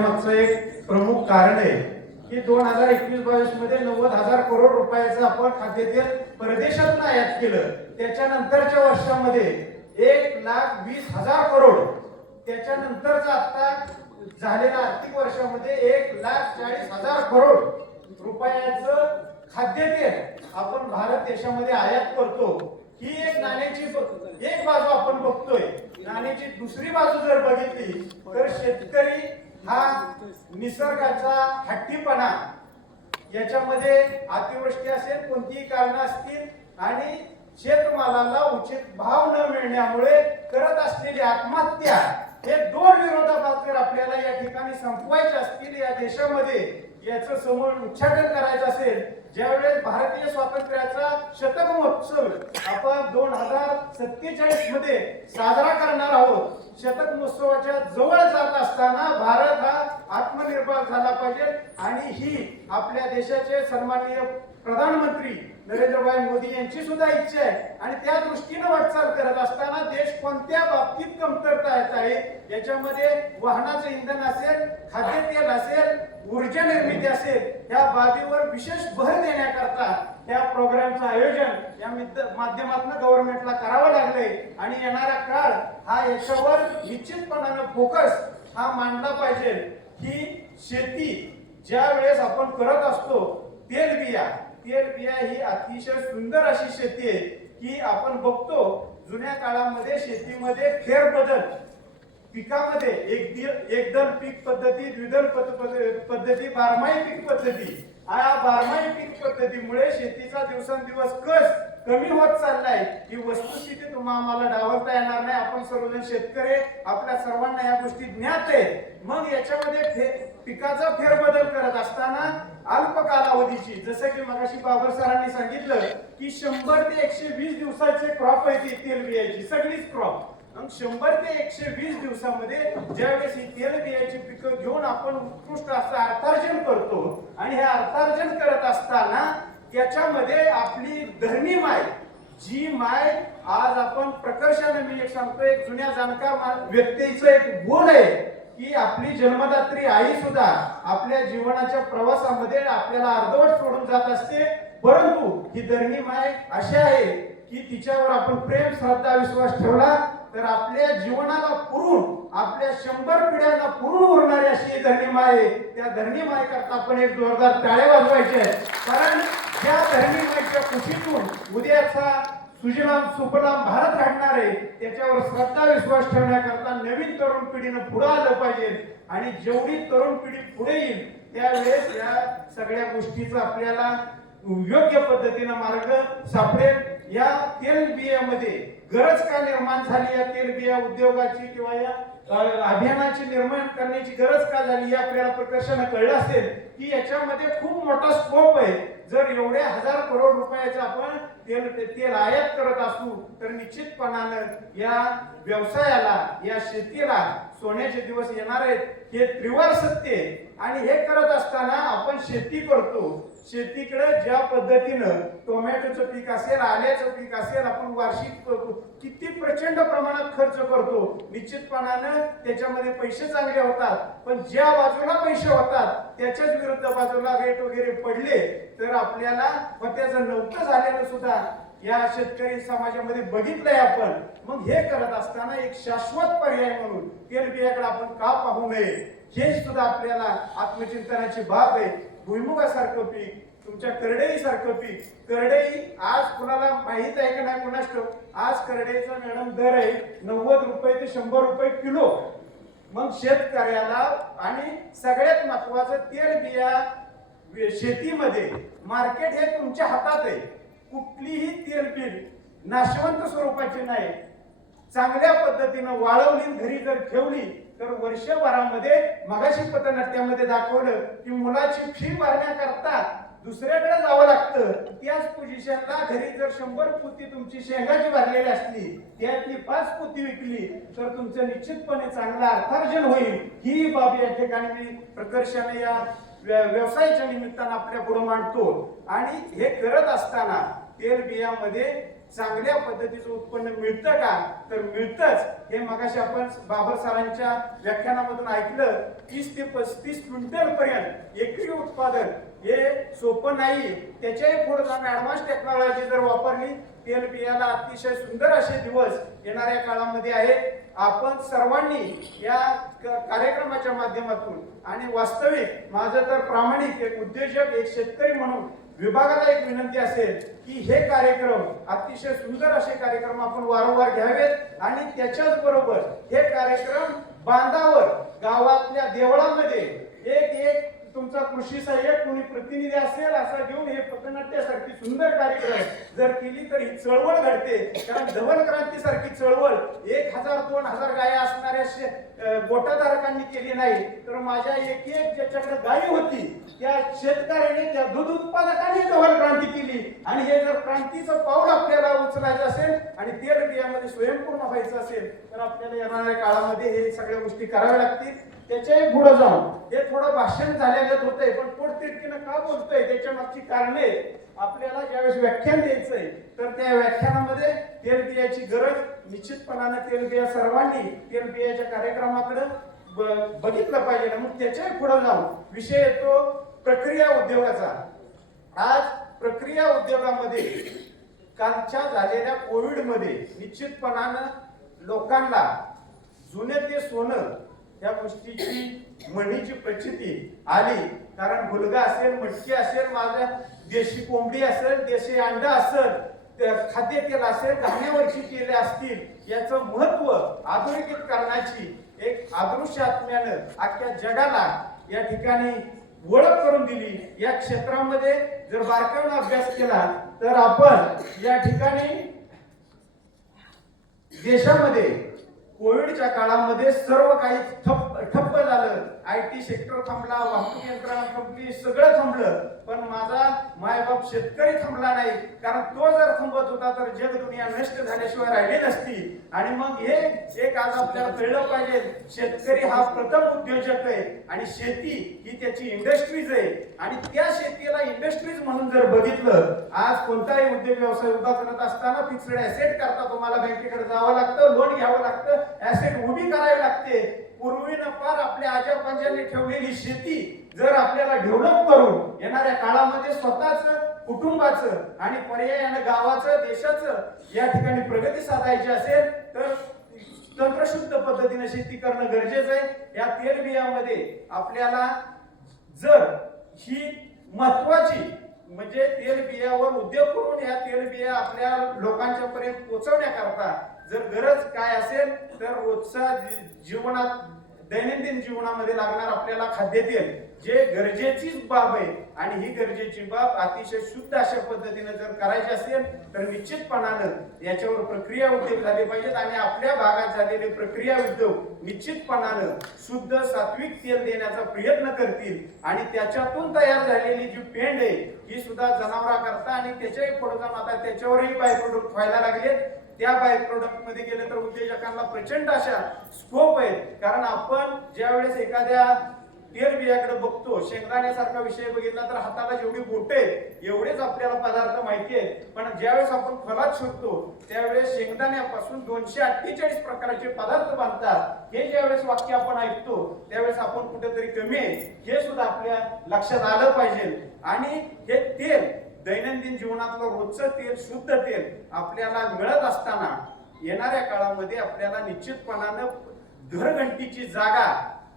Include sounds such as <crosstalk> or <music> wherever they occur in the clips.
मागचं एक प्रमुख कारण आहे की दोन हजार एकवीस बावीसमध्ये नव्वद हजार करोड रुपयाचं आपण खाद्यतेल परदेशातून आयात केलं. त्याच्यानंतरच्या वर्षामध्ये एक लाख वीस हजार करोड. त्याच्यानंतरच आता झालेल्या आर्थिक वर्षामध्ये एक लाख चाळीस हजार करोड रुपयाचं खाद्यतेल आपण भारत देशामध्ये आयात करतो. ही एक नाण्याची एक बाजू आपण बघतोय. नाण्याची दुसरी बाजू जर बघितली तर शेतकरी हा निसर्गाचा हट्टीपणा याच्यामध्ये अतिवृष्टी असेल कोणतीही कारण असतील आणि शेतमालाला उचित भाव न मिळण्यामुळे करत असलेली आत्महत्या हे दोन विरोधाभास जर आपल्याला या ठिकाणी संपवायचे असतील या देशामध्ये याचं समोर उच्चाटन करायचं असेल ज्यावेळेस भारतीय स्वातंत्र्याचा शतक महोत्सव आपण दोन हजार सत्तेचाळीसमध्ये साजरा करणार आहोत शतक महोत्सवाच्या जवळ जात असताना भारत हा आत्मनिर्भर झाला पाहिजे. आणि ही आपल्या देशाचे सन्माननीय प्रधानमंत्री नरेंद्रभाई मोदी यांची सुद्धा इच्छा आहे. आणि त्या दृष्टीनं वाटचाल करत असताना देश कोणत्या बाबतीत कमतरता येत आहे? याच्यामध्ये वाहनाचं इंधन असेल खाद्यतेल असेल ऊर्जा निर्मिती असेल या बाबीवर विशेष भर देण्याकरता त्या प्रोग्रामचं आयोजन या माध्यमातून गव्हर्नमेंटला करावं लागलंय. आणि येणारा काळ हा याच्यावर निश्चितपणानं फोकस हा मांडला पाहिजे की शेती ज्या वेळेस आपण करत असतो तेलबिया तेलबिया ही अतिशय सुंदर अशी शेती आहे की आपण बघतो जुन्या काळामध्ये शेतीमध्ये फेरबदल. पिकामध्ये एक एकदल पीक पद्धती द्विदल पद्धती बारमाही पीक पद्धती. या बारमाही पीक पद्धतीमुळे शेतीचा दिवसेंदिवस कस कमी होत चाललाय ही वस्तुस्थिती तुम्हा आम्हाला डावलता येणार नाही. आपण सर्वजण शेतकरी आपल्या सर्वांना या गोष्टी ज्ञात आहे मग याच्यामध्ये फे- पिकाचा फेरबदल करत असताना अल्प कालावधीची जसं की मगाशी बाबर सरांनी सांगितलं की शंभर ते एकशे वीस दिवसाचे क्रॉप आहे ती तेलबियाची सगळीच क्रॉप मग शंभर ते एकशे वीस दिवसामध्ये ज्यावेळेस ही तेल बियाची पिकं घेऊन आपण उत्कृष्ट असं अर्थार्जन करतो आणि हे अर्थार्जन करत असताना त्याच्यामध्ये आपली धरणी माय जी माय आज आपण प्रकर्षाने मी एक सांगतो एक जुन्या जाणकार व्यक्तीचं एक गुण आहे. की आपली जन्मदात्री आई सुद्धा आपल्या जीवनाच्या प्रवासामध्ये आपल्याला अर्धवट सोडून जात असते. परंतु ही धरणी माय अशी आहे की तिच्यावर आपण प्रेम श्रद्धा विश्वास ठेवला तर आपल्या जीवनाला पुरून आपल्या शंभर पिढ्यांना पुरून उरणारी अशी ही धरणी माय आहे. त्या धरणी माय करता आपण एक जोरदार टाळे वाजवायचे कारण त्या धरणी मायच्या कुशीतून उद्याचा सुजलाम सुफलाम भारत घडणार त्याच्यावर श्रद्धा विश्वास ठेवण्याकरता नवीन तरुण पिढीनं पुढे आलं पाहिजे. आणि जेवढी तरुण पिढी पुढे येईल त्यावेळेस या सगळ्या गोष्टीचं आपल्याला योग्य पद्धतीनं मार्ग सापडेल. या तेलबियामध्ये गरज का निर्माण झाली? या तेलबिया उद्योगाची किंवा या अभियानाची निर्माण करण्याची गरज का झाली हे आपल्याला प्रकर्षानं कळलं असेल की याच्यामध्ये खूप मोठा स्कोप आहे. जर एवढ्या हजार करोड रुपयाचं आपण तेल तेल आयात करत असू तर निश्चितपणानं या व्यवसायाला या शेतीला सोन्याचे दिवस येणार आहेत. हे त्रिवार सत्य आहे. आणि हे करत असताना आपण शेती करतो. शेतीकडे ज्या पद्धतीनं टोमॅटोचं पीक असेल आल्याचं पीक असेल आपण वार्षिक किती प्रचंड प्रमाणात खर्च करतो निश्चितपणानं त्याच्यामध्ये पैसे चांगले होतात. पण ज्या बाजूला पैसे होतात त्याच्याच विरुद्ध बाजूला रेट वगैरे पडले तर आपल्याला व त्याचं नव्हतं झालेलं सुद्धा या शेतकरी समाजामध्ये बघितलंय आपण. मग हे करत असताना एक शाश्वत पर्याय म्हणून तेलबियाकडे आपण का पाहू नये हे सुद्धा आपल्याला आत्मचिंतनाची बाब आहे. भुईमुगासारखं पीक तुमच्या करडई सारखं पीक. करडई आज कुणाला माहीत आहे का नाही कुणाष्ट आज करडईचा मॅडम दर आहे नव्वद रुपये ते शंभर रुपये किलो. मग शेतकऱ्याला आणि सगळ्यात महत्वाचं तेल बिया शेतीमध्ये मार्केट हे तुमच्या हातात आहे. कुठलीही तेलबील नाशवंत स्वरूपाची नाही. चांगल्या पद्धतीनं वाळवली घरी जर ठेवली तर वर्षभरामध्ये मगाशी पथनाट्यामध्ये दाखवलं की मुलाची फी भरण्याकरता दुसऱ्याकडे जावं लागतं. त्याच पोझिशनला घरी जर शंभर पोती तुमची शेंगाची भरलेली असली त्यातली पाच पोती विकली तर तुमचं निश्चितपणे चांगलं अर्थार्जन होईल. ही बाब या ठिकाणी मी प्रकर्षाने या व्यवसायाच्या निमित्तानं आपल्या पुढे मांडतो. आणि हे करत असताना तेलबियामध्ये चांगल्या पद्धतीचं उत्पन्न मिळतं का? तर मिळतच. हे मगाशी आपण बाबर सरांच्या व्याख्यानामधून ऐकलं. तीस ते पस्तीस क्विंटल पर्यंत एकरी उत्पादन हे सोपं नाही. त्याच्याही पुढे जाऊन ऍडव्हान्स टेक्नॉलॉजी जर वापरली तेल बियाला अतिशय सुंदर असे दिवस येणाऱ्या काळामध्ये आहेत आपण सर्वांनी या कार्यक्रमाच्या माध्यमातून आणि वास्तविक माझं तर प्रामाणिक एक उद्योजक एक शेतकरी म्हणून विभागाला एक विनंती असेल की हे कार्यक्रम अतिशय सुंदर असे कार्यक्रम आपण वारंवार घ्यावेत आणि त्याच्याच बरोबर हे कार्यक्रम बांधावर गावातल्या देवळामध्ये एक एक तुमचा कृषी सहाय्यक कोणी प्रतिनिधी असेल असा घेऊन हे पथनाट्यासारखी सुंदर कार्यक्रम जर केली तर ही चळवळ घडते. कारण धवल क्रांतीसारखी चळवळ एक हजार दोन हजार गाया असणाऱ्या शे- केली नाही. तर माझ्या एक एक ज्याच्याकडे गायी होती त्या शेतकऱ्याने त्या दूध उत्पादकांनी धवल क्रांती केली. आणि हे जर क्रांतीचं पाऊल आपल्याला उचलायचं असेल आणि तेल बियामध्ये स्वयंपूर्ण व्हायचं असेल तर आपल्याला येणाऱ्या काळामध्ये हे सगळ्या गोष्टी कराव्या लागतील. त्याच्याही पुढे जाऊन हे थोडं भाषण झाल्यागत होतंय पण पोटतिडकीनं का बोलतोय? त्याच्या मागची कारणे आपल्याला ज्यावेळेस व्याख्यान द्यायचंय तर त्या व्याख्यानामध्ये तेलबियाची गरज निश्चितपणानं तेलबिया सर्वांनी तेलबियाच्या कार्यक्रमाकडे ब- बघितलं पाहिजे. मग त्याच्याही पुढे जाऊन विषय येतो प्रक्रिया उद्योगाचा. आज प्रक्रिया उद्योगामध्ये कालच्या झालेल्या कोविडमध्ये निश्चितपणानं लोकांना जुने ते सोनं या गोष्टीची म्हणीची प्रचिती आली. कारण मुलगा असेल मटकी असेल माझ्या देशी कोंबडी असेल देशी अंडा असेल खाद्य केलं असेल धान्यावरची केले असतील याचं महत्त्व आधुनिकीत करण्याची एक आदृश्य आत्म्यानं अख्ख्या जगाला या ठिकाणी ओळख करून दिली. या क्षेत्रामध्ये जर बारकाईनं अभ्यास केला तर आपण या ठिकाणी देशामध्ये कोविडच्या काळामध्ये सर्व काही ठप्प ठप्प झालं. आय टी सेक्टर थांबला वाहतूक यंत्रणा थांबली सगळं थांबलं. पण माझा मायबाप शेतकरी थांबला नाही. कारण तो जर थांबत होता तर जग दुनिया नष्ट झाल्याशिवाय राहिली नसती. आणि मग हे एक आज आपल्याला कळलं पाहिजे शेतकरी हा प्रथम उद्योजक आहे. आणि शेती ही त्याची इंडस्ट्रीज आहे. आणि त्या शेतीला इंडस्ट्रीज म्हणून जर बघितलं आज कोणताही उद्योग व्यवसाय उभा करत असताना फिक्स्ड ऍसेट करता तुम्हाला बँकेकडे जावं लागतं लोन घ्यावं लागतं ऍसेट उभी करावी लागते. पूर्वीनं पार आपल्या आजा ठेवलेली शेती जर आपल्याला डेव्हलप करून येणाऱ्या काळामध्ये स्वतःच कुटुंबाचं आणि पर्यायानं गावाचं देशाचं या ठिकाणी प्रगती साधायची असेल तर तंत्रशुद्ध पद्धतीने शेती करणं गरजेचं आहे. या तेलबियामध्ये आपल्याला जर ही महत्वाची म्हणजे तेलबियावर उद्योग करून या तेलबिया आपल्या लोकांच्या पर्यंत पोहोचवण्याकरता जर गरज काय असेल तर रोजचा जीवनात दैनंदिन जीवनामध्ये लागणार आपल्याला खाद्यतेल जे गरजेचीच बाब आहे. आणि ही गरजेची बाब अतिशय शुद्ध अशा पद्धतीने जर करायची असेल तर निश्चितपणानं याच्यावर प्रक्रिया उद्योग झाले पाहिजेत आणि आपल्या भागात झालेले प्रक्रिया उद्योग निश्चितपणानं शुद्ध सात्विक तेल देण्याचा प्रयत्न करतील. आणि त्याच्यातून तयार झालेली जी पेंड आहे ही सुद्धा जनावराकरता आणि त्याच्याही पुढे जाऊन आता त्याच्यावरही बाय प्रोडक्ट व्हायला लागले त्या बाय प्रोडक्टमध्ये गेले तर उद्योजकांना प्रचंड अशा स्कोप आहे कारण आपण ज्यावेळेस एखाद्या तेल बियाकडे बघतो शेंगदाण्यासारखा विषय बघितला तर हाताला जेवढी बोटे एवढेच आपल्याला पदार्थ माहिती आहे पण ज्यावेळेस आपण फलात शोधतो त्यावेळेस शेंगदाण्यापासून दोनशे अठ्ठेचाळीस प्रकारचे पदार्थ बांधतात. हे ज्यावेळेस वाक्य आपण ऐकतो त्यावेळेस आपण कुठेतरी कमी आहे. हे सुद्धा आपल्या लक्षात आलं पाहिजे. आणि हे तेल दैनंदिन जीवनातलं रोजचं तेल शुद्ध तेल आपल्याला मिळत असताना येणाऱ्या काळामध्ये आपल्याला निश्चितपणानं घरघंटीची जागा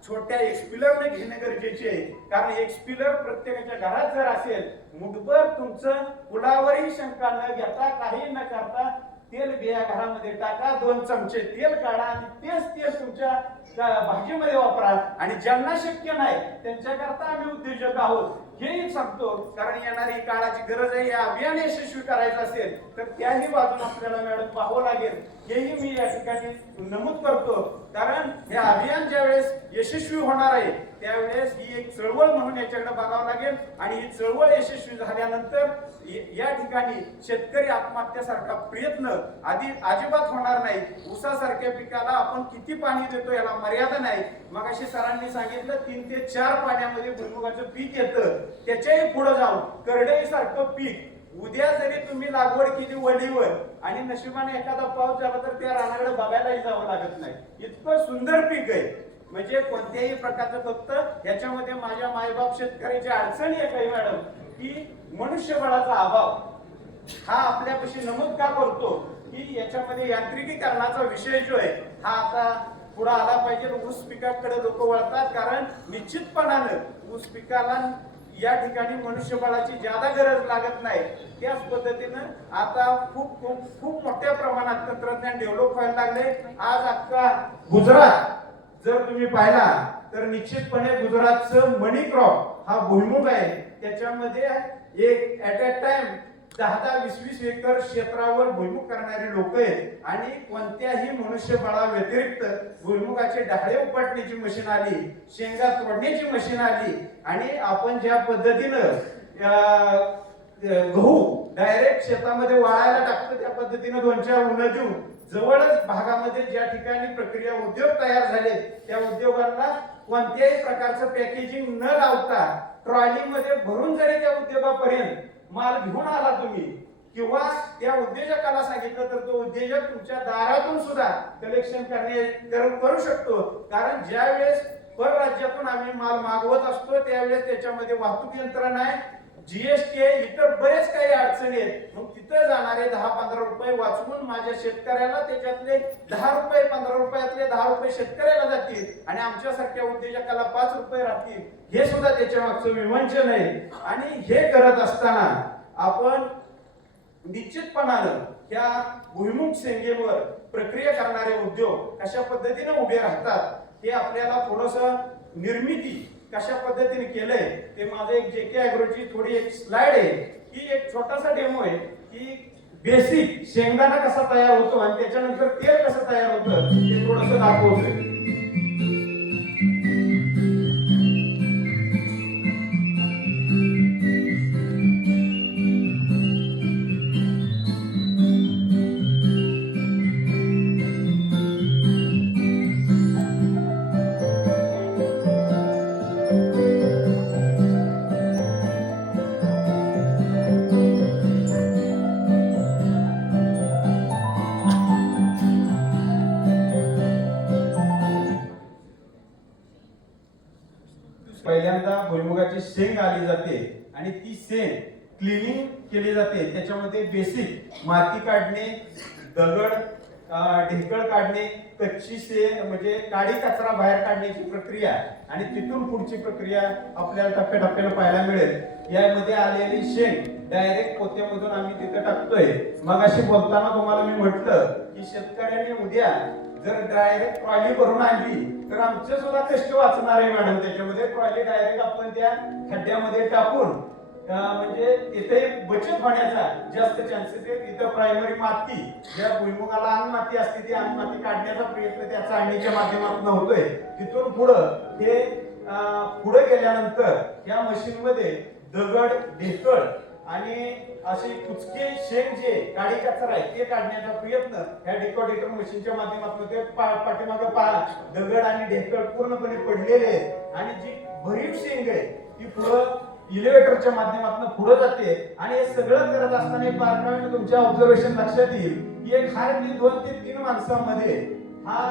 छोट्या एक्सपिलरने घेणं गरजेचे आहे. कारण एक्सपिलर प्रत्येकाच्या घरात जर असेल मुठभर तुमचं कुणावरही शंका न घेता काही न करता तेल बिया घरामध्ये टाका दोन चमचे तेल काढा आणि तेच तेल तुमच्या भाजीमध्ये वापरा. आणि ज्यांना शक्य नाही त्यांच्याकरता आम्ही उद्योजक आहोत. हेही सांगतो कारण येणारी काळाची गरज आहे हे अभियान यशस्वी करायचं असेल तर त्याही बाजून आपल्याला मॅडम पाहावं लागेल. हेही मी या ठिकाणी नमूद करतो. कारण हे अभियान ज्यावेळेस यशस्वी होणार आहे त्यावेळेस ही एक चळवळ म्हणून याच्याकडे बघावं लागेल. आणि ही चळवळ यशस्वी झाल्यानंतर या ठिकाणी शेतकरी आत्महत्यासारखा प्रयत्न आधी अजिबात होणार नाही. ऊसासारख्या पिकाला आपण किती पाणी देतो याला मर्यादा नाही. मग अशी सरांनी सांगितलं तीन ते चार पाण्यामध्ये भुईमुगाचं पीक येतं. त्याच्याही पुढे जाऊन करडई सारखं पीक उद्या जरी तुम्ही लागवड केली वडीवर आणि नशिबाने एखादा पाऊस झाला तर त्या रानाकडे बघायलाही जावं लागत नाही. इतकं सुंदर पीक आहे. म्हणजे कोणत्याही प्रकारचं फक्त याच्यामध्ये माझ्या मायबाप शेतकऱ्याची अडचणी आहे काही मॅडम? की मनुष्यबळाचा अभाव. हा आपल्यापाशी नमूद का करतो? की याच्यामध्ये यांत्रिकीकरणाचा विषय जो आहे हा आता पुढे आला पाहिजे. ऊस पिकाकडे लोक वळतात कारण निश्चितपणानं ऊस पिकाला या ठिकाणी मनुष्यबळाची ज्यादा गरज लागत नाही त्याच पद्धतीनं आता खूप खूप खूप मोठ्या प्रमाणात तंत्रज्ञान डेव्हलप व्हायला लागले आज अख्खा गुजरात जर तुम्ही पाहिला तर निश्चितपणे गुजरातचं मनी क्रॉप हा भुईमुग आहे. त्याच्यामध्ये एक ऍट अ टाइम दहा दहा वीस वीस एकर क्षेत्रावर भुईमुग करणारे लोक आहेत. आणि कोणत्याही मनुष्यबळा व्यतिरिक्त भुईमुगाचे डाळे उपटण्याची मशीन आली शेंगा तोडण्याची मशीन आली आणि आपण ज्या पद्धतीनं गहू डायरेक्ट शेतामध्ये वाळायला टाकतो त्या पद्धतीनं दोन चार उन्ह देऊन जवळच भागामध्ये ज्या ठिकाणी प्रक्रिया उद्योग तयार झाले त्या उद्योगांना कोणत्याही प्रकारचं पॅकेजिंग न लावता ट्रॉलीमध्ये भरून जरी त्या उद्योगापर्यंत माल घेऊन आला तुम्ही किंवा त्या उद्योजकाला सांगितलं तर तो उद्योजक तुमच्या दारातून सुद्धा कलेक्शन करणे करू शकतो. कारण ज्या वेळेस परराज्यातून आम्ही माल मागवत असतो त्यावेळेस त्याच्यामध्ये वाहतूक यंत्रणा आहे जीएसटी आहे इतर बरेच काही अडचणी आहेत. मग तिथं जाणारे दहा पंधरा रुपये वाचवून माझ्या शेतकऱ्याला त्याच्यातले दहा रुपये पंधरा रुपयातले दहा रुपये शेतकऱ्याला जातील आणि आमच्यासारख्या उद्योजकाला पाच रुपये राहतील हे सुद्धा त्याच्या मागचं विवंचन आहे. आणि हे करत असताना आपण निश्चितपणानं या भुईमुख सेंगेवर प्रक्रिया करणारे उद्योग कशा पद्धतीने उभे राहतात ते आपल्याला थोडस निर्मिती कशा पद्धतीने केलंय ते माझं एक जे के अॅग्रोची थोडी एक स्लाइड आहे. की एक छोटासा डेमो आहे. की बेसिक शेंगदाणा कसा तयार होतो आणि त्याच्यानंतर तेल कसं तयार होतं ते थोडस दाखवतोय. सेंग आली जाते आणि ती सेंग क्लिनिंग केली जाते. त्याच्यामध्ये बेसिक माती काढणे दगड ढेकळ काढणे कच्ची से म्हणजे काडी कचरा बाहेर काढण्याची प्रक्रिया आणि तिथून पुढची प्रक्रिया आपल्याला टप्प्याटप्प्यानं पाहायला मिळेल. यामध्ये आलेली शेण डायरेक्ट पोत्यामधून आम्ही तिथं टाकतोय. मग अशी बोलताना तुम्हाला मी म्हटलं की शेतकऱ्यांनी उद्या जर डायरेक्ट ट्रॉली भरून आणली तर आमचे सुद्धा कष्ट वाचणार आहे मॅडम त्याच्यामध्ये ट्रॉली डायरेक्ट आपण त्या खड्ड्यामध्ये टाकून म्हणजे तिथे बचत होण्याचा जास्त चान्सेस आहे तिथं प्रायमरी माती ज्या भुईमुगाला अन्न माती असते ती अन्न माती काढण्याचा प्रयत्न त्या चाळणीच्या माध्यमातून होतोय. तिथून पुढं हे अं, पुढे गेल्यानंतर या मशीन मध्ये दगड ढेकळ आणि अशी कुचके शेंग जे गाडी कचरा आहे ते काढण्याचा प्रयत्न ह्या डिकॉडेटर मशीनच्या माध्यमातून ते पाठीमागे पाठीमागं दगड आणि ढेकळ पूर्णपणे पडलेले आहेत. आणि जी भरीव शेंग आहे ती पुढं इलेव्हेटरच्या माध्यमातून पुढे जाते. आणि हे सगळं करत असताना एक तुमच्या ऑब्झर्वेशन लक्षात येईल की एक हार्डली दोन ते तीन माणसामध्ये हा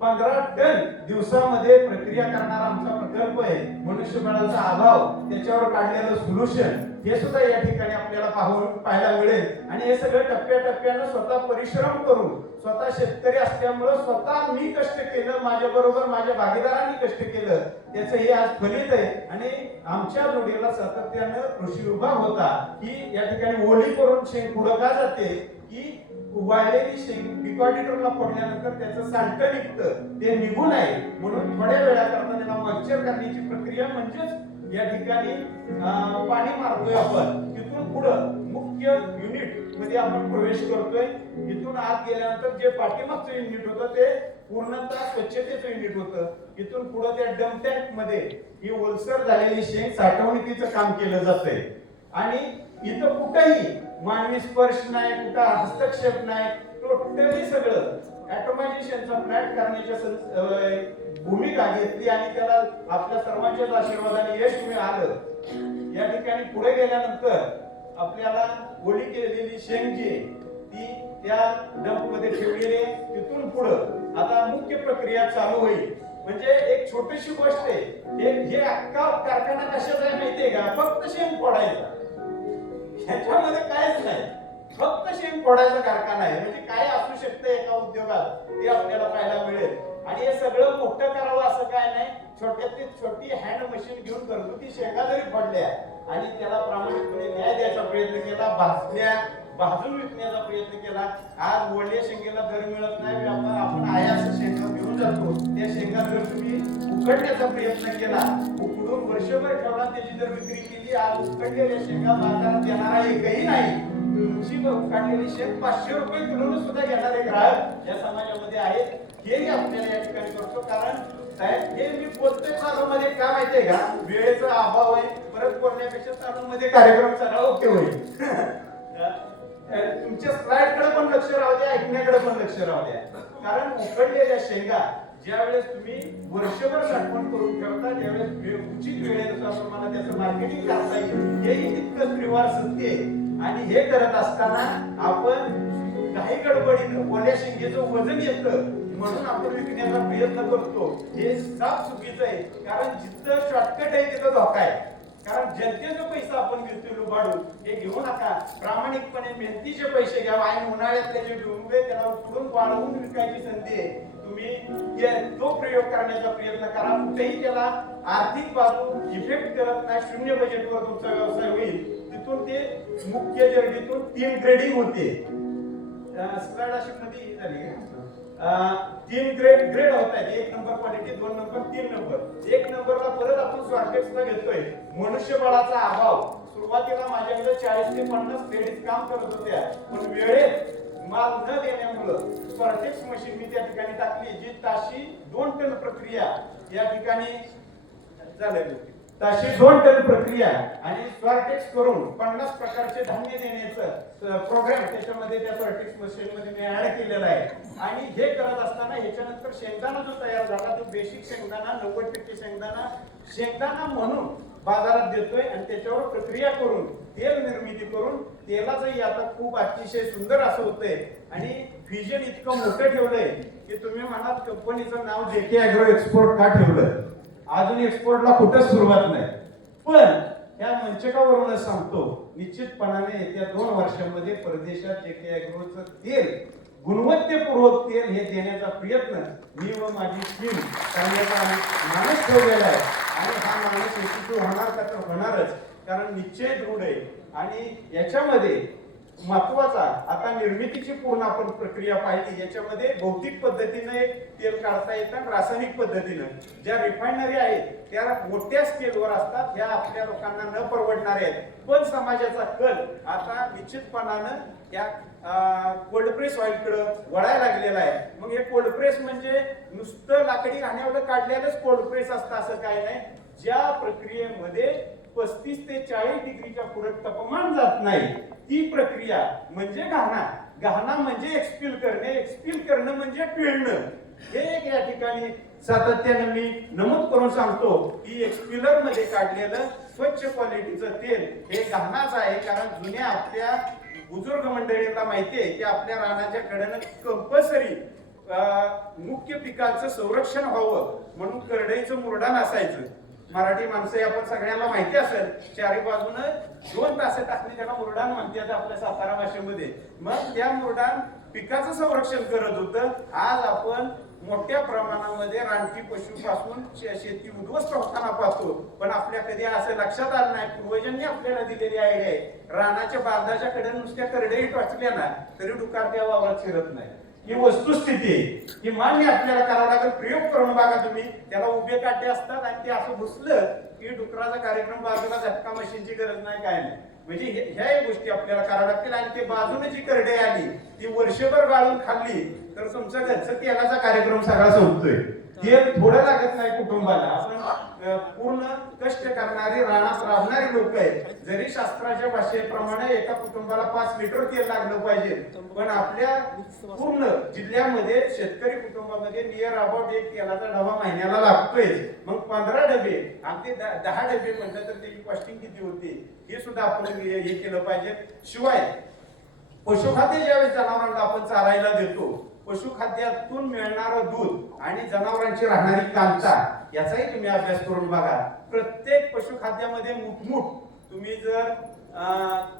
पंधरा टन दिवसामध्ये प्रक्रिया करणारा आमचा प्रकल्प आहे. मनुष्यबळाचा अभाव त्याच्यावर काढलेलं सोल्युशन हे सुद्धा या ठिकाणी आपल्याला पाहून पाहायला मिळेल. आणि हे सगळं टप्प्याटप्प्यानं स्वतः परिश्रम करून स्वतः शेतकरी असल्यामुळं स्वतः मी कष्ट केलं माझ्या बरोबर माझ्या भागीदारांनी कष्ट केलं त्याचं हे आज फलित आहे. आणि आमच्या जोडीला सातत्यानं कृषी विभाग होता की या ठिकाणी ओली करून शेंग पुढं का जाते की वाळलेली शेंग डिकॉडिटरला पडल्यानंतर त्याचं साल्ट निघतं ते निघून आहे. म्हणून थोड्या वेळाकरता त्याला मच्छर करण्याची प्रक्रिया म्हणजेच या ठिकाणी पाणी मारतोय आपण. तिथून पुढं मुख्य युनिटमध्ये आपण प्रवेश करतोय. इथून आत गेल्यानंतर जे पाठीमागचं युनिट होतं ते पूर्णतः स्वच्छतेचं युनिट होतं. इथून पुढं त्या डम टँकमध्ये ही ओलसर झालेली शेंग साठवणुकीचं काम केलं जातंय. आणि इथं कुठंही मानवी स्पर्श नाही कुठं हस्तक्षेप नाही टोटली सगळं ऍटोमायझेशनचा फ्लॅट करण्याच्या भूमिका घेतली आणि त्याला आपल्या सर्वांच्याच आशीर्वादाने यश मिळालं. या ठिकाणी पुढे गेल्यानंतर आपल्याला ओली केलेली शेंग जी ती त्या डंपमध्ये ठेवलेली आहे. तिथून पुढं आता मुख्य प्रक्रिया चालू होईल. म्हणजे एक छोटीशी गोष्ट आहे. हे हे अख्खा कारखाना कशाचा आहे माहितीये का? फक्त शेंग फोडायचा. ह्याच्यामध्ये कायच नाही. फक्त शेंग फोडायचा कारखाना आहे. म्हणजे काय असू शकतं एका उद्योगात? ते आपल्याला पाहायला मिळेल. आणि हे सगळं मोठं करावं असं काय नाही. छोट्यातली छोटी हँड मशीन घेऊन घरगुती शेगा जरी पडल्या आणि त्याला प्रामाणिकपणे न्याय द्यायचा प्रयत्न केला भाजल्या भाजून विकण्याचा प्रयत्न केला आज वडल्या शेंगेला दर मिळत नाही व्यापार आपण आहे असं शेंगा घेऊन जातो. त्या शेंगा जर तुम्ही उकडण्याचा प्रयत्न केला. उकडून वर्षभर ठेवला त्याची जर विक्री केली आज उकडलेल्या शेंगा बाजारात देणारा एकही नाही. तुमची काढलेली शेत पाचशे रुपये किलो सुद्धा घेणारे ग्राहक या समाजामध्ये आहेत हेही आपल्याला या ठिकाणी करतो. कारण साहेब हे मी बोलतोय चालूमध्ये काय माहितीये का? वेळेचा अभाव आहे. परत बोलण्यापेक्षा चालूमध्ये कार्यक्रम चालला ओके होईल. <laughs> तुमच्या स्लाइडकडे पण लक्ष राहू द्या ऐकण्याकडे पण लक्ष राहू द्या. कारण उकडलेल्या शेंगा ज्या वेळेस तुम्ही वर्षभर साठवण करून ठेवता त्यावेळेस उचित वेळेनुसार तुम्हाला त्याचं मार्केटिंग करता येईल. हेही तितकंच त्रिवार सत्य आहे. आणि हे करत असताना आपण काही गडबडीनं ओल्या शेंगेचं वजन येतं म्हणून आपण विकण्याचा प्रयत्न करतो. हे साफ चुकीचं आहे. कारण जिथं शॉर्टकट आहे तिथं धोका आहे. कारण जनतेचा पैसा आपण घेतोय लुबाडू हे घेऊ नका. प्रामाणिकपणे मेहनतीचे पैसे घ्यावा आणि उन्हाळ्यातले जे डोंबे त्याला उकडून वाढवून विकायची संधी आहे. तुम्ही ते- तो प्रयोग करण्याचा प्रयत्न करा. कुठेही त्याला आर्थिक बाजू इफेक्ट करत नाही. शून्य बजेटवर तुमचा व्यवसाय होईल. तिथून ते मुख्य जर्नीतून तीन ग्रेडिंग होते. स्लाइडमध्ये ही झाली. तीन ग्रेड ग्रेड होत आहेत एक नंबर क्वालिटी दोन नंबर तीन नंबर एक नंबरला परत आपण स्वारटेक्सला घेतोय. मनुष्यबळाचा अभाव. सुरुवातीला माझ्याकडे चाळीस ते पन्नास लेडीज काम करत होत्या. पण वेळेत माल न देण्यामुळं स्वारटेक्स मशीन मी त्या ठिकाणी टाकली जी ताशी दोन टन प्रक्रिया या ठिकाणी झालेली होती. तशी दोन टन प्रक्रिया आणि स्वारटेक्स करून पन्नास प्रकारचे धान्य देण्याचं प्रोग्राम त्याच्यामध्ये त्या स्वारटेक्स मशीन मध्ये मी ऍड केलेला आहे. आणि हे करत असताना ह्याच्यानंतर शेंगदाणा जो तयार झाला तो बेसिक शेंगदाणा नव्वद टक्के शेंगदाणा. शेंगदाणा म्हणून बाजारात देतोय आणि त्याच्यावर प्रक्रिया करून तेल निर्मिती करून तेलाचंही आता खूप अतिशय सुंदर असं होतंय. आणि व्हिजन इतकं मोठं ठेवलंय की तुम्ही म्हणाल कंपनीचं नाव जेके अॅग्रो एक्सपोर्ट का ठेवलं? अजून एक्सपोर्टला कुठंच सुरुवात नाही. पण या मंचकावरूनच सांगतो निश्चितपणाने येत्या दोन वर्षांमध्ये परदेशात जे काही अॅग्रोचं तेल गुणवत्तेपूर्वक तेल हे देण्याचा प्रयत्न मी व माझी टीम करण्याचा माणूस ठेवलेला आहे. आणि हा माणूस यशस्वी होणार का तर होणारच. कारण निश्चय दृढ आहे. आणि याच्यामध्ये महत्त्वाचा आता निर्मितीची पूर्ण आपण प्रक्रिया पाहिली याच्यामध्ये भौतिक पद्धतीने एक तेल काढता येतं रासायनिक पद्धतीनं. ज्या रिफायनरी आहेत त्या मोठ्या स्केलवर असतात ह्या आपल्या लोकांना न परवडणाऱ्या आहेत. पण समाजाचा कल आता निश्चितपणानं या कोल्ड प्रेस ऑइलकडे वळायला लागलेला आहे. मग हे कोल्ड प्रेस म्हणजे नुसतं लाकडी राहण्यावर काढलेलंच कोल्ड प्रेस असतं असं काय नाही. ज्या प्रक्रियेमध्ये पस्तीस ते चाळीस डिग्रीच्या पुढे तापमान जात नाही. ती प्रक्रिया म्हणजे घाणा घाणा म्हणजे एक्सपिल करणे. एक्सपिल करणं म्हणजे पिळणं हे एक या ठिकाणी सातत्याने मी नमूद करून सांगतो की एक्सपिलरमध्ये काढलेलं स्वच्छ क्वालिटीचं तेल हे गहनाच आहे. कारण जुन्या आपल्या बुजुर्ग मंडळींना माहिती आहे की आपल्या रानाच्या कडेनं कंपल्सरी मुख्य पिकाचं संरक्षण व्हावं म्हणून करडईचं मुरडाण असायचं मराठी माणसं आपण सगळ्यांना माहिती असेल चारी बाजून दोन तासे टाकणे त्याला मुरडान म्हणते आपल्या सातारा भाषेमध्ये. मग त्या मुरडान पिकाचं संरक्षण करत होतं. आज आपण मोठ्या प्रमाणामध्ये रानटी पशुपासून शे- शेती उद्ध्वस्त होताना पाहतो. पण आपल्या कधी असं लक्षात आलं नाही. पूर्वजांनी आपल्याला दिलेली आयडिया आहे. रानाच्या बांधाच्या कडे नुसत्या करडेही टोचल्या ना तरी डुकार त्या वावरात शिरत नाही. ही वस्तुस्थिती ही मान्य आपल्याला करावं लागेल. प्रयोग करून बघा तुम्ही. त्याला उभे काटे असतात आणि ते असं घुसलं की डुकराचा कार्यक्रम बाजूला झटका मशीनची गरज नाही काय नाही. म्हणजे ह्या गोष्टी आपल्याला कराव्या लागतील आणि ते बाजूने जी करडे आली ती वर्षभर गाळून खाल्ली तर तुमचा घरचं तेलाचा कार्यक्रम सगळा संपतोय. ते थोडं लागत नाही कुटुंबाला. आपण पूर्ण कष्ट करणारी रानात राबणारी लोक आहेत. जरी शास्त्राच्या भाषेप्रमाणे एका कुटुंबाला पाच लिटर तेल लागलं पाहिजे पण आपल्या पूर्ण जिल्ह्यामध्ये शेतकरी कुटुंबामध्ये नियर अबाउट एक तेलाचा डबा महिन्याला लागतोय. मग पंधरा डबे अगदी दहा डबे म्हटलं तर त्याची कॉस्टिंग किती होते? हे सुद्धा आपण हे हे केलं पाहिजे. शिवाय पशुखाद्य ज्यावेळेस जनावरांना आपण चारायला देतो पशुखाद्यातून मिळणारं दूध आणि जनावरांची राहणारी कांता याचाही तुम्ही अभ्यास करून बघा. प्रत्येक पशुखाद्यामध्ये मुठमुठ तुम्ही जर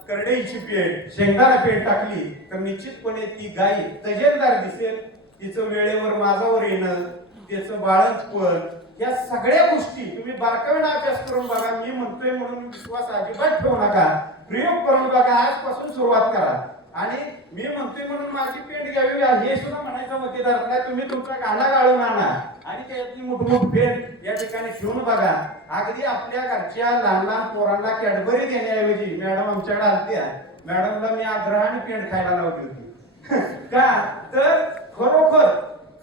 करडईची पेंट शेंगदाणा पेंट टाकली तर निश्चितपणे ती गाई तजेलदार दिसेल. तिचं वेळेवर माझावर येणं त्याचं बाळंतपण या सगळ्या गोष्टी तुम्ही बारकाईने अभ्यास करून बघा. मी म्हणतोय म्हणून विश्वास अजिबात ठेवू नका. प्रयोग करून बघा. आजपासून सुरुवात करा. आणि मी म्हणतोय म्हणून माझी पेट घ्यावी हे सुद्धा म्हणायचं मतेदार नाही तुम्ही तुमचा गाणा गाळून आणा आणि त्यातली मोठमोठ पेट या ठिकाणी ठेवून बघा. अगदी आपल्या घरच्या लहान लहान पोरांना कॅडबरी देण्याऐवजी मॅडम आमच्याकडे आलत्या मॅडमला मी आग्रहाने पेंट खायला लावली होती. <laughs> का? तर खरोखर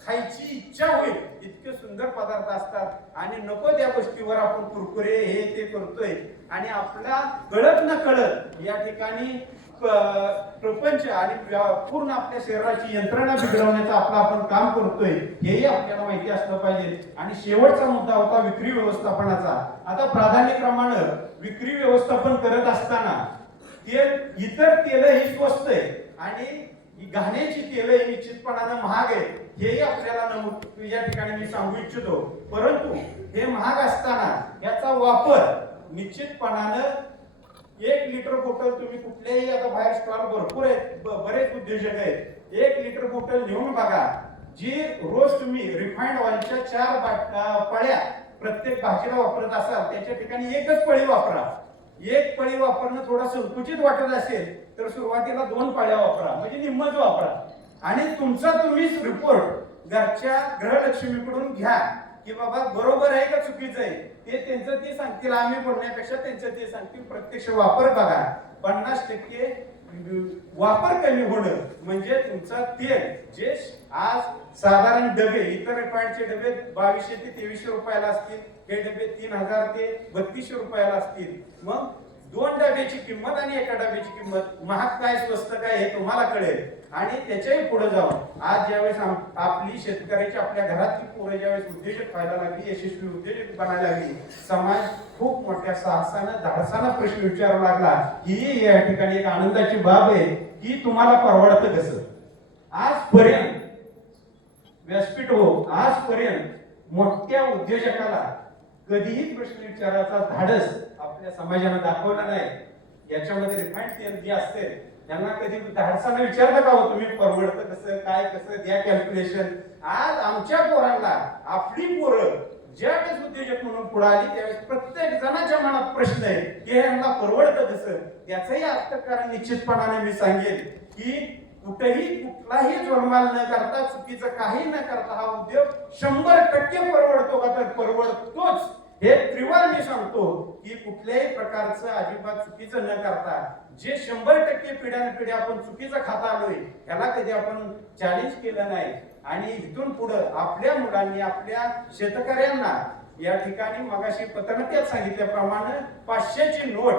खायची इच्छा होईल. इतके सुंदर पदार्थ असतात. आणि नको त्या गोष्टीवर आपण कुरकुरे हे ते करतोय. आणि आपला कळत न कळत या ठिकाणी प्रपंच आणि पूर्ण आपल्या शरीराची यंत्रणा बिघडवण्याचं आपलं आपण काम करतोय हेही आपल्याला माहिती असलं पाहिजे. आणि शेवटचा मुद्दा होता विक्री व्यवस्थापनाचा. आता प्राधान्यक्रमानं विक्री व्यवस्थापन करत असताना तेल इतर तेल ही स्वस्त आहे आणि घाण्याची तेल ही निश्चितपणानं महाग आहे हेही आपल्याला नमूद या ठिकाणी मी सांगू इच्छितो. परंतु हे महाग असताना याचा वापर निश्चितपणानं एक लिटर बॉटल तुम्ही कुठल्याही आता बाहेर स्टॉल भरपूर आहेत बरेच उद्योजक आहेत. एक लिटर बॉटल घेऊन बघा जी रोज तुम्ही रिफाईंड ऑइलच्या चार बाट- पळ्या प्रत्येक भाजीला वापरत असाल त्याच्या ठिकाणी एकच पळी वापरा. एक पळी वापरणं थोडं संकुचित वाटत असेल तर सुरुवातीला दोन पळ्या वापरा म्हणजे निम्मच वापरा. आणि तुमचा तुम्हीच रिपोर्ट घरच्या ग्रहलक्ष्मीकडून घ्या की बाबा बरोबर आहे का चुकीचं आहे? ते त्यांचं ते सांगतील आम्ही बोलण्यापेक्षा त्यांचं ते सांगतील. प्रत्यक्ष वापर बघा. पन्नास टक्के वापर कमी होणं म्हणजे तुमचा तेल जे आज साधारण डबे इतर रिफाईंडचे डबे बावीसशे ते तेवीसशे रुपयाला असतील. हे डबे तीन हजार ते बत्तीसशे रुपयाला असतील. मग दोन डब्याची किंमत आणि एका डब्याची किंमत. महाग काय स्वस्त काय हे तुम्हाला कळेल. आणि त्याच्याही पुढे जाऊन आज ज्यावेळेस आपली शेतकऱ्याची आपल्या घरातली पोरं ज्यावेळेस उद्योजक व्हायला लागली यशस्वी उद्योजक बनायला लागली समाज खूप मोठ्या साहसानं धाडसानं प्रश्न विचारू लागला. ही या ठिकाणी एक आनंदाची बाब आहे की तुम्हाला परवडतं कसं? आजपर्यंत व्यासपीठ हो आजपर्यंत मोठ्या उद्योजकाला कधीही प्रश्न विचाराचा धाडस आपल्या समाजानं दाखवला नाही याच्यामध्ये रिफाईन तेल जे असते त्यांना कधी धाडसानं विचारलं का हो तुम्ही? परवडतं कसं काय कसं? द्या कॅल्क्युलेशन आज आमच्या पोरांना आपली पोरं ज्यावेळेस उद्योजक म्हणून पुढे आली त्यावेळेस प्रत्येक जणाच्या मनात प्रश्न आहे की यांना परवडतं कसं? याचंही अर्थकारण निश्चितपणाने मी सांगेल की कुठेही कुठलाही जोरमाल न करता चुकीचं काही न करता हा उद्योग शंभर टक्के परवडतो का? तर परवडतोच. हे त्रिवार मी सांगतो की कुठल्याही प्रकारचं अजिबात चुकीचं न करता जे शंभर टक्के पिढ्यान पिढ्या आपण चुकीचं खात आलोय त्याला कधी आपण चॅलेंज केलं नाही. आणि इथून पुढं आपल्या मुलांनी आपल्या शेतकऱ्यांना या ठिकाणी मगाशी पत्रकात सांगितल्याप्रमाणे पाचशेची नोट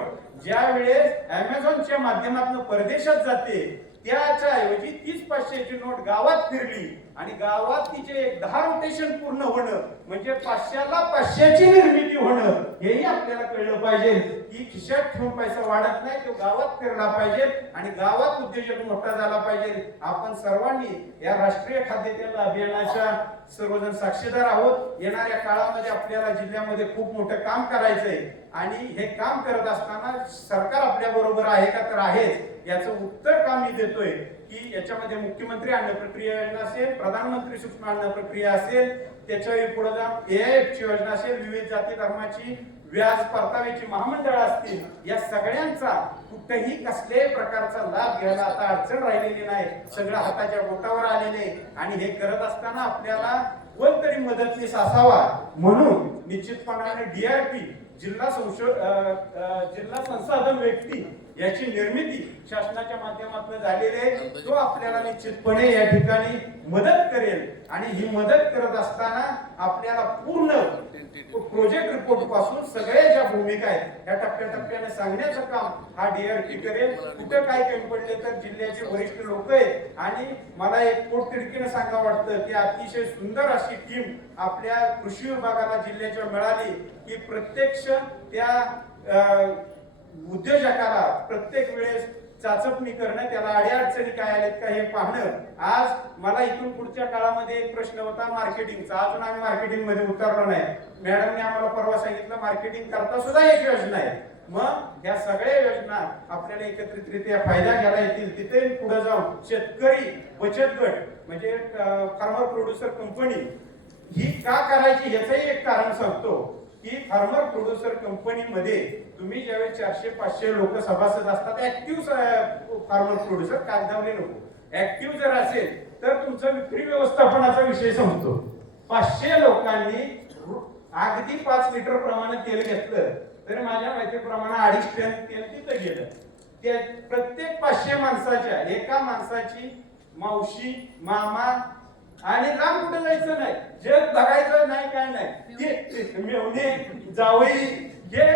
ज्या वेळेस अमेझॉनच्या माध्यमातून परदेशात जाते त्याच्या ऐवजी तीच पाचशेची नोट गावात फिरली. आणि गावात तिचे दहा रोटेशन पूर्ण होणं म्हणजे पाचशेला पाचशेची निर्मिती होणं हेही आपल्याला कळलं पाहिजे. की खिशात ठेवून पैसा वाढत नाही तो गावात फिरला पाहिजे आणि गावात उद्योजक मोठा झाला पाहिजे. आपण सर्वांनी या राष्ट्रीय खाद्यतेल अभियानाच्या सर्वजण साक्षीदार आहोत. येणाऱ्या काळामध्ये आपल्याला जिल्ह्यामध्ये खूप मोठं काम करायचंय. आणि हे काम करत असताना सरकार आपल्या बरोबर आहे का तर आहेच याचं उत्तर का मी देतोय की याच्यामध्ये मुख्यमंत्री अन्न प्रक्रिया योजना असेल प्रधानमंत्री सूक्ष्म अन्न प्रक्रिया असेल त्याच्या पुढे जाऊन एआयएफची योजना असेल विविध जाती धर्माची व्याज परताव्याची महामंडळ असतील या सगळ्यांचा कुठेही कसल्याही प्रकारचा लाभ घ्यायला आता अडचण राहिलेली नाही. सगळं हाताच्या बोटावर आलेले आणि हे करत असताना आपल्याला कोणतरी मदतनीस असावा म्हणून निश्चितपणाने डीआरपी जिल्हा संशोध जिल्हा संसाधन व्यक्ती याची निर्मिती शासनाच्या माध्यमातून झालेली आहे. तो आपल्याला निश्चितपणे या ठिकाणी मदत करेल. आणि ही मदत करत असताना आपल्याला पूर्ण प्रोजेक्ट रिपोर्टपासून सगळ्या ज्या भूमिका आहेत ह्या टप्प्याटप्प्याने सांगण्याचं काम हा डीआरटी करेल. कुठं काय कमी पडले तर जिल्ह्याचे वरिष्ठ लोक आहेत. आणि मला एक पोटतिडकीनं सांगा वाटतं की अतिशय सुंदर अशी टीम आपल्या कृषी विभागाला जिल्ह्याच्या मिळाली. की प्रत्यक्ष त्या उद्योजकाला प्रत्येक वेळेस चाचपणी करणं त्याला अडीअडचणी काय आल्यात का हे पाहणं आज मला इथून पुढच्या काळामध्ये एक प्रश्न होता मार्केटिंगचा. अजून आम्ही मार्केटिंगमध्ये उतरलो नाही. मॅडमने आम्हाला परवा सांगितलं मार्केटिंग करता सुद्धा एक योजना आहे. मग या सगळ्या योजना आपल्याला एकत्रितरित्या फायदा घ्यायला येतील तिथे पुढे जाऊन शेतकरी बचत गट म्हणजे फार्मर प्रोड्युसर कंपनी ही का करायची याचंही एक कारण सांगतो. की फार्मर प्रोड्युसर कंपनीमध्ये तुम्ही ज्यावेळी चारशे पाचशे लोक सभासद असतात ऍक्टिव्ह फार्मर प्रोड्युसर कागदावले नको. ऍक्टिव्ह जर असेल तर तुमचा विक्री व्यवस्थापनाचा विषय समजतो पाचशे लोकांनी अगदी पाच लिटर प्रमाणे तेल घेतलं तर माझ्या माहितीप्रमाणे अडीच टन तेल तिथं गेलं. ते प्रत्येक पाचशे माणसाच्या एका माणसाची मावशी मामा आणि लांब कुठे जायचं नाही? जग बघायचं नाही काय नाही. मेवणे जावई हे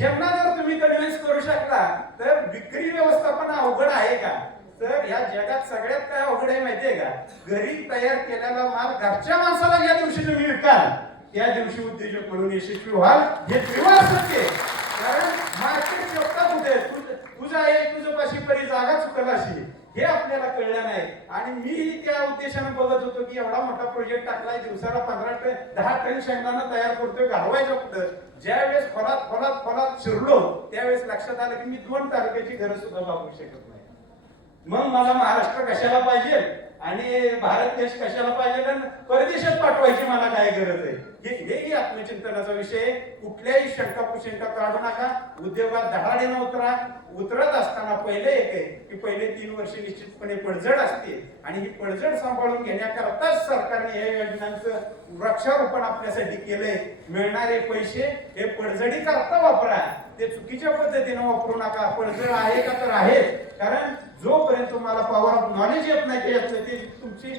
यांना जर तुम्ही कन्व्हिन्स करू शकता तर विक्री व्यवस्थापन अवघड आहे का? तर या जगात सगळ्यात काय अवघड आहे माहितीये का? घरी तयार केलेला माल घरच्या माणसाला या दिवशी तुम्ही विकाल त्या दिवशी उद्योजक म्हणून यशस्वी व्हाल हे त्रिवार सत्य कारण मार्केट स्वतः कुठे? तुझा तुझ- तुझं आहे तुझं पाशी परी जागा चुकल अशी. हे आपल्याला कळलं नाही. आणि मीही त्या उद्देशाने बघत होतो की एवढा मोठा प्रोजेक्ट टाकलाय दिवसाला पंधरा टन दहा टन शेंगदाणा तयार करतोय घालवायचं कुठं? ज्या वेळेस खोलात खोलात शिरलो त्यावेळेस लक्षात आलं की मी दोन तालुक्याची घरं सुद्धा बागू शकत नाही. मग मला महाराष्ट्र कशाला पाहिजे? आणि भारत देश कशाला पाहिजे? तर परदेशात पाठवायची मला काय गरज आहे? हे हेही आत्मचिंतनाचा विषय आहे. कुठल्याही शंका कुशंका काढू नका. उद्योगात धडाडीनं उतरा. उतरत असताना पहिले एक आहे की पहिले तीन वर्ष निश्चितपणे पडझड असते आणि ही पडझड सांभाळून घेण्याकरताच सरकारने या योजनांचं वृक्षारोपण आपल्यासाठी केलंय. मिळणारे पैसे हे पडझडी करता वापरा. ते चुकीच्या पद्धतीने वापरू नका. पडझड आहे का तर आहे. कारण जोपर्यंत तुम्हाला पॉवर ऑफ नॉलेज येत नाही ते येत ते तुमची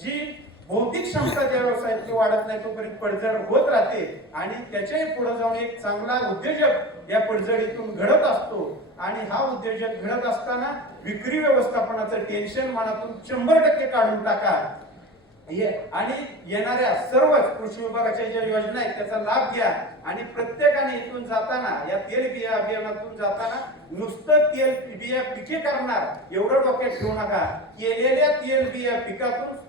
जी भौतिक क्षमता त्या व्यवसायातली वाढत नाही तोपर्यंत पडझड होत राहते. आणि त्याच्याही पुढे जाऊन एक चांगला उद्योजक या पडझडीतून घडत असतो. आणि हा उद्योजक घडत असताना विक्री व्यवस्थापनाचं टेन्शन मनातून शंभर टक्के काढून टाका. ये आणि येणाऱ्या सर्वच कृषी विभागाच्या ज्या योजना आहेत त्याचा लाभ घ्या. आणि प्रत्येकाने इथून जाताना या तेल बिया अभियानातून जाताना नुसतं तेल बिया पिके करणार. एवढं डोक्यात ठेवू नका. केलेल्या तेल बिया पिकातून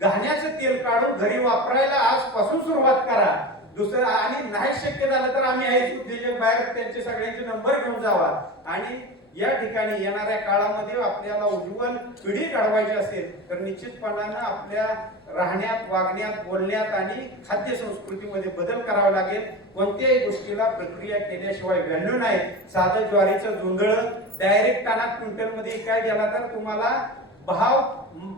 घाण्याचं तेल काढून घरी वापरायला आजपासून सुरुवात करा. दुसरं आणि नाही शक्य झालं तर आम्ही आहे उद्योजक बाहेर त्यांचे सगळ्यांचे नंबर घेऊन जावा. आणि या ठिकाणी येणाऱ्या काळामध्ये आपल्याला उज्ज्वल पिढी घडवायची असेल तर निश्चितपणानं आपल्या राहण्यात वागण्यात बोलण्यात आणि खाद्य संस्कृतीमध्ये बदल करावा लागेल. कोणत्याही गोष्टीला प्रक्रिया केल्याशिवाय व्हॅल्यू नाही. साधं ज्वारीचं जोंधळ डायरेक्ट तानात क्विंटलमध्ये काय गेला तर तुम्हाला भाव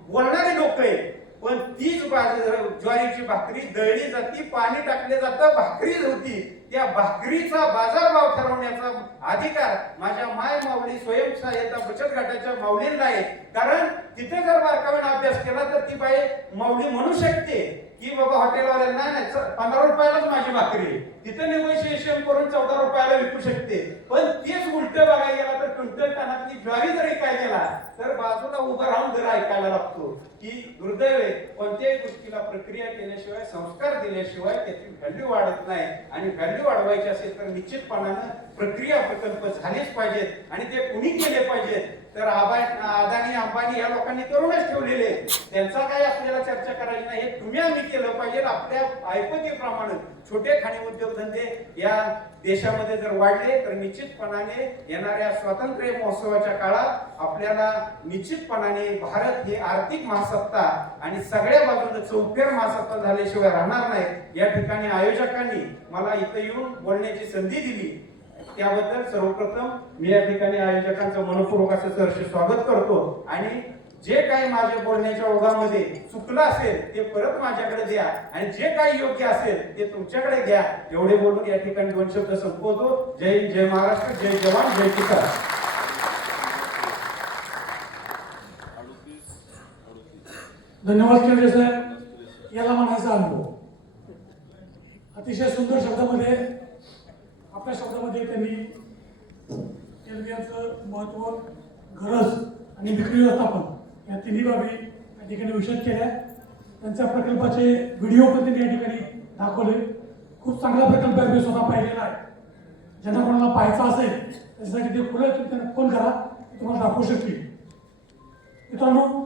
बोलणारे लोक आहे पण तीच ज्वारीची भाकरी दळली जाती पाणी टाकले जातं भाकरी होती. त्या भाकरीचा बाजारभाव ठरवण्याचा अधिकार माझ्या माय माऊली स्वयंसहाय्यता बचत गटाच्या माऊलींना आहे. कारण तिथे जर बारकावेने अभ्यास केला तर ती बाई माऊली म्हणू शकते. की बाबा हॉटेलवाल्या नाही नाही पंधरा रुपयालाच माझी भाकरी तिथं निगोशिएशन करून चौदा रुपयाला विकू शकते. पण तेच उलट बघायला गेला तर क्विंटल टनातली ज्वारी जरी ऐकाय गेला तर बाजूला उभं राहून जर ऐकायला लागतो की दुर्दैव कोणत्याही गोष्टीला प्रक्रिया केल्याशिवाय संस्कार दिल्याशिवाय त्याची व्हॅल्यू वाढत नाही आणि व्हॅल्यू वाढवायची असेल तर निश्चितपणानं प्रक्रिया प्रकल्प झालेच पाहिजेत आणि ते कुणी केले पाहिजेत तर अदानी अंबानी या लोकांनी करूनच ठेवलेले त्यांचा काय आपल्याला चर्चा करायची नाही हे तुम्ही आम्ही केलं पाहिजे. आपल्या ऐपतीप्रमाणे छोटे खाणे उद्योगधंदे या देशामध्ये जर वाढले तर निश्चितपणाने येणाऱ्या स्वातंत्र्य महोत्सवाच्या काळात आपल्याला निश्चितपणाने भारत हे आर्थिक महासत्ता आणि सगळ्या बाजूने चौफेर महासत्ता झाल्याशिवाय राहणार नाही. या ठिकाणी आयोजकांनी मला इथं येऊन बोलण्याची संधी दिली. त्याबद्दल सर्वप्रथम मी या ठिकाणी आयोजकांचं मनपूर्वक असं सहर्ष स्वागत करतो. आणि जे काही माझ्या बोलण्याच्या ओघामध्ये चुकलं असेल ते परत माझ्याकडे द्या. आणि जे काही योग्य असेल ते तुमच्याकडे घ्या. एवढे बोलून या ठिकाणी दोन शब्द संपवतो. जय जय महाराष्ट्र जय जवान जय किसान. धन्यवाद केंद्रे साहेब. याला म्हणायचा अनुभव. अतिशय सुंदर शब्दामध्ये आपल्या शब्दामध्ये त्यांनी तेलबियाचं महत्त्व गरज आणि विक्री व्यवस्थापन या तिन्ही बाबी या ठिकाणी विशद केल्या. त्यांच्या प्रकल्पाचे व्हिडिओ पण त्यांनी या ठिकाणी दाखवले. खूप चांगला प्रकल्प आहे मी स्वतः पाहिलेला आहे. ज्यांना कोणाला पाहायचा असेल त्याच्यासाठी ते खुलं तुम्ही त्यांना फोन करा तुम्हाला दाखवू शकतील मित्रांनो